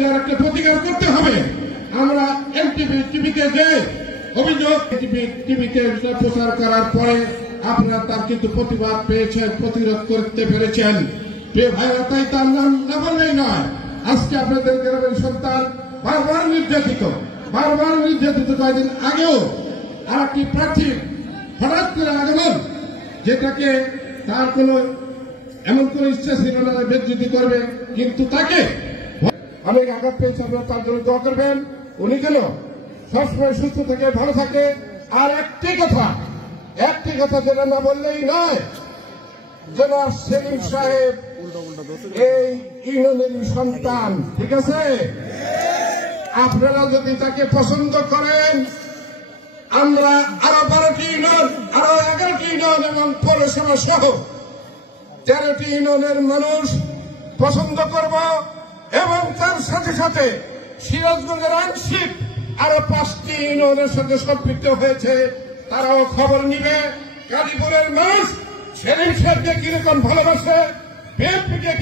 এটার একটা প্রতিকার করতে হবে। আমরা এনটিভি টিভিতে যে অভিযোগ টিভিতে প্রচার করার পরে আপনারা তার কিন্তু প্রতিবাদ পেয়েছেন, প্রতিরোধ করতে পেরেছেন। প্রিয় ভাইরা, তাই তার নাম না বললেই নয়। আজকে আপনাদের গ্রামের সন্তান বারবার নির্যাতিত কয়েকদিন আগেও আর একটি প্রার্থী হঠাৎ করে আগমন, যেটাকে তার কোনো এমন কোন ইচ্ছা ছিল না বেজ্জতি করবে, কিন্তু তাকে অনেক আঘাত পেয়েছে। আপনারা তার জন্য দোয়া করবেন, উনি যেন সবসময় সুস্থ থেকে ভালো থাকে। আর একটি কথা যেটা না বললেই নয়, জনাব সেলিম সাহেব এই ইউনিয়নের সন্তান, ঠিক আছে? আপনারা যদি তাকে পছন্দ করেন, আমরা আরো 12টি ইউনিয়ন, আরো 11টি ইউনিয়ন এবং পৌরসভা সহ 13টি ইউনিয়নের মানুষ পছন্দ করব এবং তার সাথে সাথে সিরাজগঞ্জের আংশিক আরো 5টি ইউনিয়নের সাথে সম্পৃক্ত হয়েছে, তারাও খবর নিবে। গাজীপুরের মানুষ সেলিম সাহেবকে কিরকম ভালোবাসে, বিএনপিকে